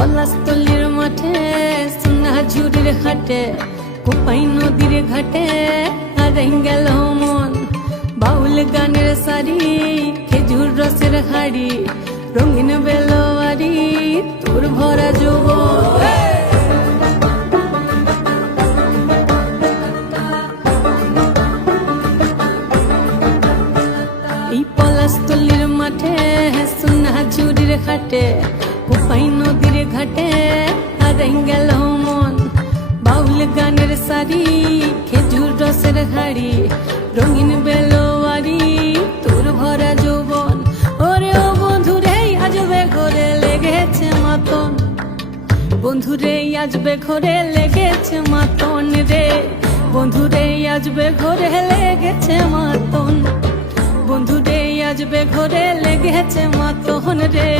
পলাশতলির মাঠে সোনা ঝুড়ির হাটে কোপাই নদীর ঘাটে হারাই গেল মন। বাউল গানের সারি খেজুর রসের হাড়ি রঙিন বেলোয়ারি তোর ভরা যৌবন। এই পলাশতলির মাঠে সোনা ঝুড়ির হাটে কোপাই নদীর ঘাটে হারাই গেল মন। বাউল গানের সারি খেজুর রসের হাড়ি রঙিন বেলোয়ারি তোর ভরা যৌবন। ওরে ও বন্ধুরে আজবে ঘরে লেগেছে মাতন, বন্ধুরে আজবে ঘরে লেগেছে মাতন রে, বন্ধুরে আজবে ঘরে লেগেছে মাতন, বন্ধুরে আজবে ঘরে লেগেছে মাতন রে,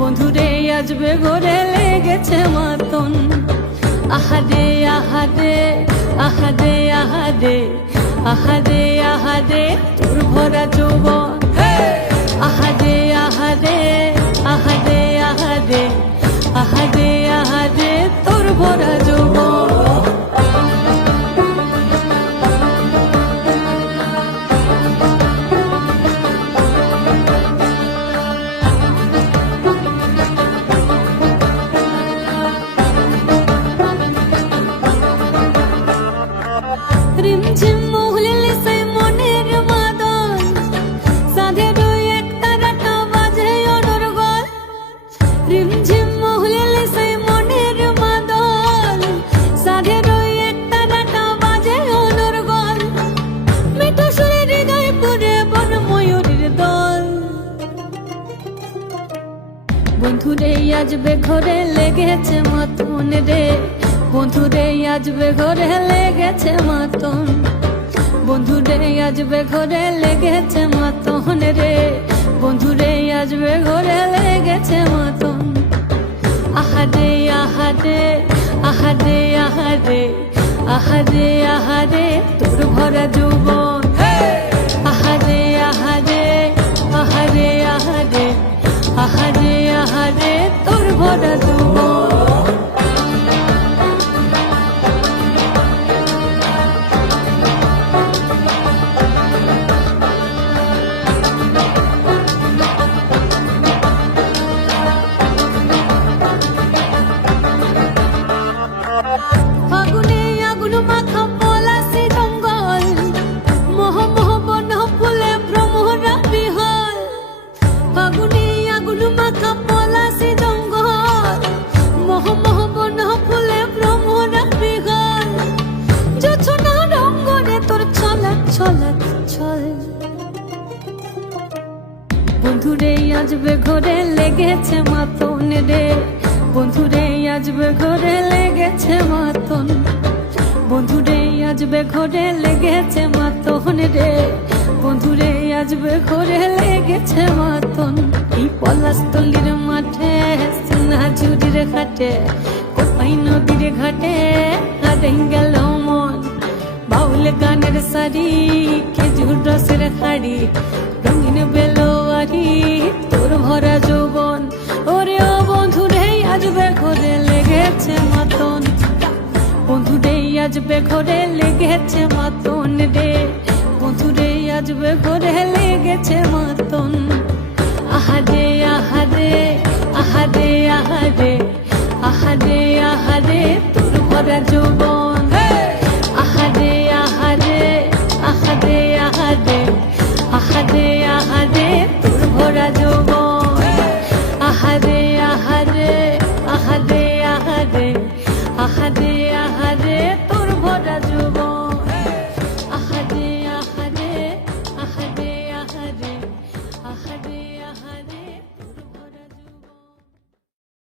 বন্ধুরে আজবে ঘরে লেগেছে মাতন। আহারে আহারে আহারে আহারে আহারে আহারে তোর ভরা যৌবন। আহারে আহারে আহারে আহারে আহারে আহারে তোর ভরা যৌবন। রিমঝিম মহুলিলে সেই মনের মাদল, সাধের এক তারাটা বাজে অনর্গল। রিমঝিম মহুলিলে সেই মনের মাদল, সাধের এক তারাটা বাজে অনর্গল। মিঠো সুরে হৃদয় পুরে বন ময়ূরের দল। বন্ধুরে আজবে ঘরে লেগেছে মাতন রে, বন্ধুরে আজবে ঘরে লেগেছে মাতন, বন্ধুরে আজবে ঘরে লেগেছে মাতন রে, বন্ধুরে আজবে ঘরে লেগেছে মাতন। আহারে আহারে আহারে আহারে আহারে আহারে তোর ভরা যৌবন। আহারে আহারে আহারে আহারে আহারে আহারে তোর ভরা যৌবন। ফাগুনে আগুন মাখা পলাশি জঙ্গল, মোহ মোহ বন ফুলে ভ্রমরা বিহল। ফাগুনে আগুন মাখা পলাশি জঙ্গল, মোহ মোহ বন ফুলে ভ্রমরা বিহল। জোছনা রঙ্গনে তোর ছলাক ছলাক ছল। বন্ধুরে আজবে ঘরে লেগেছে মাতন রে, বন্ধুরে আজবে ঘরে লেগেছে মাতন, বন্ধুরে আজবে ঘরে লেগেছে মাতন রে, বন্ধুরে আজবে ঘরে লেগেছে মাতন। এই পলাশতলির মাঠে সোনা ঝুড়ির ঘাটে কোপাই নদীর ঘাটে হারাই গেল মন। বাউল গানের সারি খেজুর রসের হাড়ি রঙিন বেলোয়ারি তোর ভরা যৌবন। ওরে ও বন্ধুরে আজবে ঘরে লেগেছে মাতন, বন্ধুরে আজবে ঘরে লেগেছে মাতন রে, বন্ধুরে আজবে ঘরে লেগেছে মাতন।